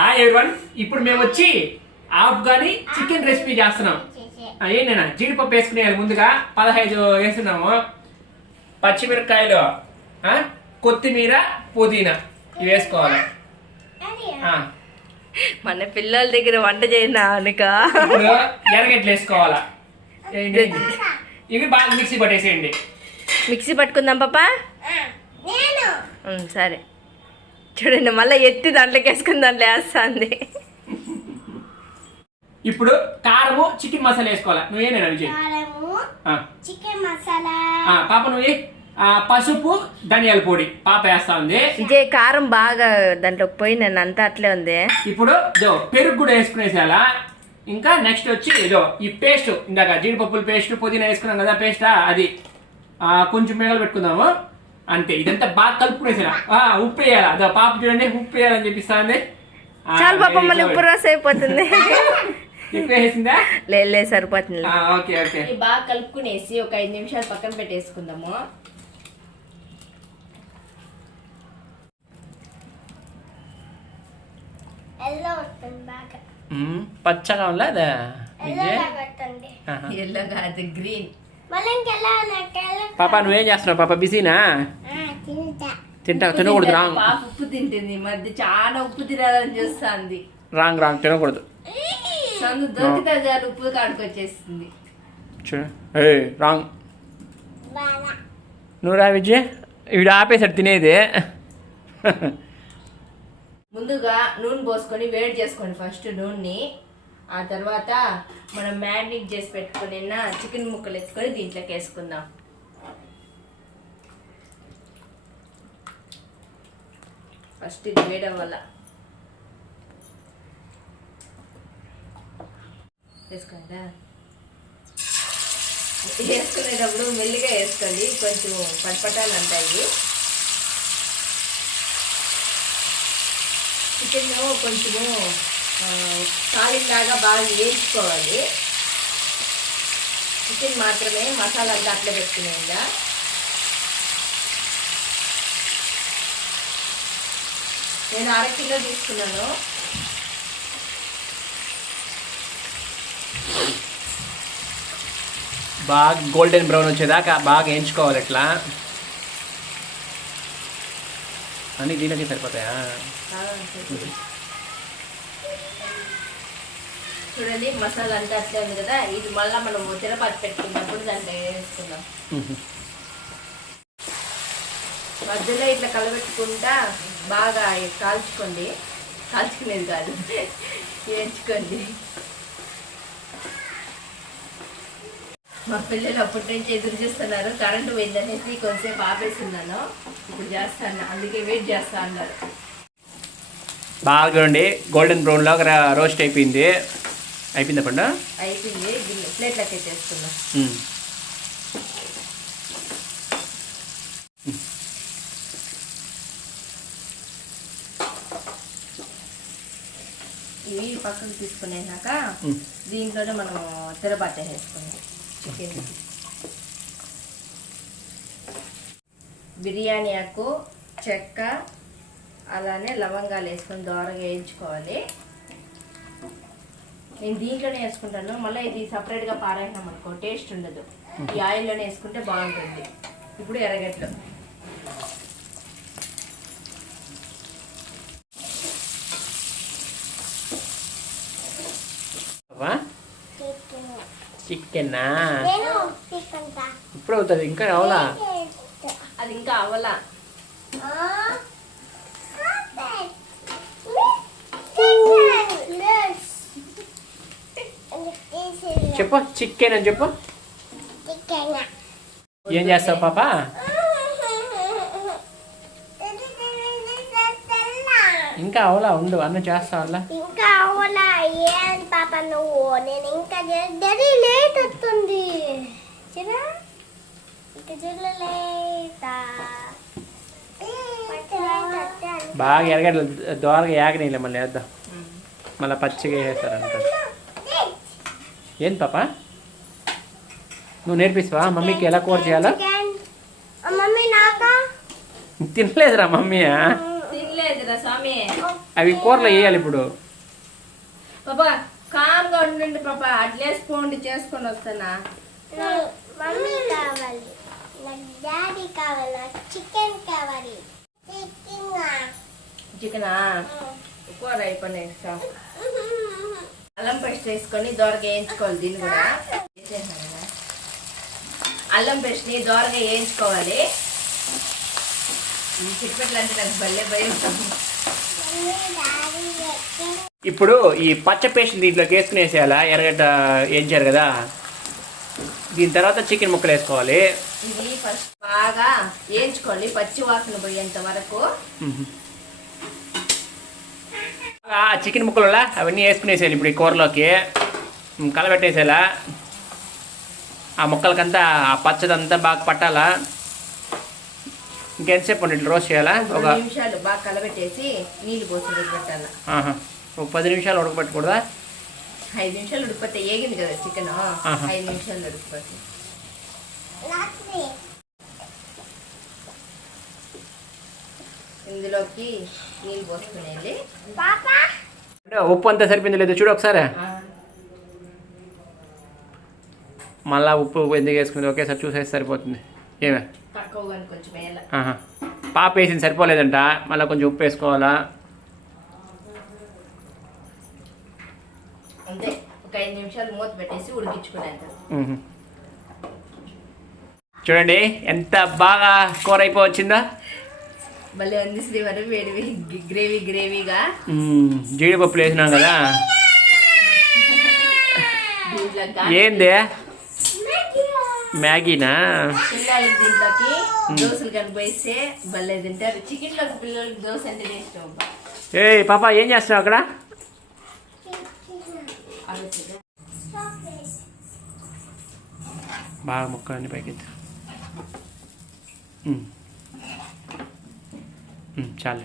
Hi everyone, ఇప్పుడు మేము వచ్చి ఆఫ్ఘనీ చికెన్ రెసిపీ చేస్తున్నాం. ఏంటన్నా జీడిపప్పు వేసుకునేయాలి. ముందుగా 15 వేస్తున్నాము. పచ్చిమిరపకాయలు, కొత్తిమీర, పుదీనా ఇవి వేసుకోవాలి. మన పిల్లల దగ్గర వంట చేయనా అనుక ఎర్రగడ్డలు వేసుకోవాలా. ఇవి బాగా మిక్సీ పట్టేసేయండి. మిక్సీ పట్టుకుందాం పాపా. సరే చూడండి, మళ్ళీ ఎత్తి దాంట్లోకి వేసుకుని దాంట్లో వేస్తుంది. ఇప్పుడు కారము, చికెన్ మసాలా వేసుకోవాలా. నువ్వేనా విజయ్? చికెన్ మసాలా పాప నువ్వు పసుపు, ధనియాల పొడి పాప వేస్తా ఉంది. విజయ్ కారం బాగా దాంట్లో పోయి నన్ను అంతా అట్లే ఉంది. ఇప్పుడు పెరుగు కూడా వేసుకునేసేలా. ఇంకా నెక్స్ట్ వచ్చి ఈ పేస్ట్, ఇందాక జీడిపప్పుల పేస్ట్, పుదీనా వేసుకున్నాం కదా పేస్ట్, అది కొంచెం మేగలు పెట్టుకుందాము. అంతే. ఇదంతా బాగా కలుపుకునేసేలా. ఉప్పు వేయాలా. అదో పాప చూడండి, ఉప్పు వేయాలని చెప్పిస్తాంది. చాలు పాప, మళ్ళీ ఉప్పు రసం అయిపోతుంది. ఎక్కువ వేసిందా? లేదు సరిపోతుంది. Okay okay. బాగా కలుపుకునేసి ఒక 5 నిమిషాలు పక్కన పెట్టేసుకుందాము. పచ్చగా ఉందా? ఎల్లో కాదు, గ్రీన్. పాప నువ్వేం చేస్తున్నావు? పాప బిజీనా? తినకూడదు. రాంగ్. పాప ఉప్పు తింటుంది మధ్య, చాలా ఉప్పు తినాలని చూస్తుంది. రాంగ్ తినకూడదు. దొరికితే చాలు ఉప్పు కాడుకొచ్చేస్తుంది. రాంగ్. నువ్వు రా విజయ్. వీడు ఆపేసాడు తినేది. ముందుగా నూనె పోసుకొని వేడి చేసుకోండి ఫస్ట్ నూనెని. ఆ తర్వాత మనం మ్యారినేట్ చేసి పెట్టుకుని చికెన్ ముక్కలు ఎత్తుకొని దీంట్లోకి వేసుకుందాం. ఫస్ట్ ఇది వేయడం వల్ల వేసుకోండి. వేసుకునేటప్పుడు మెల్లిగా వేసుకోండి, కొంచెం పటపటాలు అంటాయి. చికెన్ కొంచెము కాలిలాగా బాగా వేయించుకోవాలి. చికెన్ మాత్రమే, మసాలా అంతా అట్లా పెట్టుకునేదా. నేను 1/2 కిలో తీసుకున్నాను. బాగా గోల్డెన్ బ్రౌన్ వచ్చేదాకా బాగా వేయించుకోవాలి. ఎట్లా అన్ని దీనికి సరిపోతాయా? చూడండి, మసాలా అంతా అట్లే ఉంది కదా. ఇది మళ్ళీ మనం తిరపాతి పెట్టుకున్నప్పుడు దాంట్లో వేసుకుందాం. మధ్యలో ఇట్లా కలబెట్టుకుంటా బాగా కాల్చుకోండి. కాల్చుకునేది కాదు, వేయించుకోండి. మా పిల్లలు అప్పటి నుంచి ఎదురు చూస్తున్నారు. కరెంటు పోయిందనేసి కొంచెంసేపు ఆపేస్తున్నాను. ఇప్పుడు చేస్తాను, అందుకే వెయిట్ చేస్తా అన్నారు. బాగా చూడండి, గోల్డెన్ బ్రౌన్ లాగా రోస్ట్ అయిపోయింది. అయిపోయిందా పండు? అయిపోయింది. ప్లేట్లోకి వేసేసుకుందాం. ఇవి పక్కకు తీసుకునేసాక దీంట్లోనే మనం తిరబాటే వేసుకుందాం. చికెన్ బిర్యానీ ఆకు, చెక్క, అలానే లవంగాలు వేసుకొని దోరగా వేయించుకోవాలి. నేను దీంట్లోనే వేసుకుంటాను. మళ్ళీ ఇది సపరేట్గా పారాయినాం అనుకో టేస్ట్ ఉండదు. ఈ ఆయిల్లోనే వేసుకుంటే బాగుంటుంది. ఇప్పుడు ఎర్రగడ్డలు, చికెనా ఇప్పుడు అవుతుంది. ఇంకా అవలా, అది ఇంకా అవలా. చెప్పు చికెన్ అని చెప్పు. ఏం చేస్తావు పాప? ఇంకా అవలా ఉండు, అన్న చేస్తావు అలా. ఇంకా అవలా ఏం పాప నువ్వు? నేను ఇంకా లేట్ వస్తుంది. బాగా ఎరగడ్డలు దోరగా ఏగనీలే, మళ్ళీ వేద్దాం. మళ్ళీ పచ్చిగా వేస్తారంట. ఏంది పాప నువ్వు నేర్పిస్తావా మమ్మీకి ఎలా కూర చేయాలా? తినలేదురా మమ్మీ. తినలేదురా స్వామి. అవి కూరలో వేయాలి ఇప్పుడు. పాపా కామ్గా ఉండండి పాప, అట్లే స్పూన్ చేసుకొని వస్తానా. మమ్మీ కావాలి, నాకు డాడీ కావాలి, నాకు చికెన్ కావాలి. చికెనా కూర అయిపోయినాయి. అల్లం పేస్ట్ వేసుకొని దోరగా వేయించుకోవాలి. దీన్ని కూడా అల్లం పేస్ట్ని దోరగా వేయించుకోవాలి. చిట్పెట్లు అంటే నాకు భలే భయం. ఇప్పుడు ఈ పచ్చ పేస్ట్ దీంట్లోకి వేసుకునేసేయాలా, ఎర్రగడ్డ వేయించారు కదా. దీని తర్వాత చికెన్ ముక్కలు వేసుకోవాలి. ఇది ఫస్ట్ బాగా వేయించుకోవాలి, పచ్చి వాసన పోయేంత వరకు. చికెన్ ముక్కలు అవన్నీ వేసుకునేసేయాలి ఇప్పుడు ఈ కూరలోకి. కలబెట్టేసేలా ఆ ముక్కలకంతా ఆ పచ్చదంతా బాగా పట్టాలా. ఇంకెంతసేపు ఇట్లా రోస్ట్ చేయాలా? ఒక 10 నిమిషాలు బాగా కలబెట్టేసి నీళ్ళు పోసి ఉడకబెట్టాలా. ఒక 10 నిమిషాలు ఉడకబెట్టకూడదా? 5 నిమిషాలు ఉడికిపోతే ఏగింది కదా చికెన్. 5 నిమిషాలు ఉడికిపోతే ఇందులోకి నీళ్ళు పోసుకునేది. ఉప్పు అంతా సరిపోయింది లేదు చూడు ఒకసారి. మళ్ళా ఉప్పు ఎందుకు వేసుకుంది, ఒకేసారి చూసేసి సరిపోతుంది. ఏమే తక్కువ కొంచెం వేయాలి. పాప వేసింది సరిపోలేదంట, మళ్ళీ కొంచెం ఉప్పు వేసుకోవాలా. అంతే, ఒక 5 నిమిషాలు మూత పెట్టేసి ఉడికించుకునేది. చూడండి ఎంత బాగా కూర అయిపోవచ్చిందా. భలే ఉంది శ్రీవారు, వేడి గ్రేవీగా. జీడిపప్పులు వేసినాం కదా. ఏంది మ్యాగీనా? పిల్లలకి దీంట్లోకి దోశలు కనిపిస్తే భలే తింటారు. చికెన్ లోకి పిల్లలకి దోశ అంటే ఇష్టం. ఏ పాప ఏం చేస్తున్నావు అక్కడ? బాగా ముక్కలన్నీ పైకి చాలు.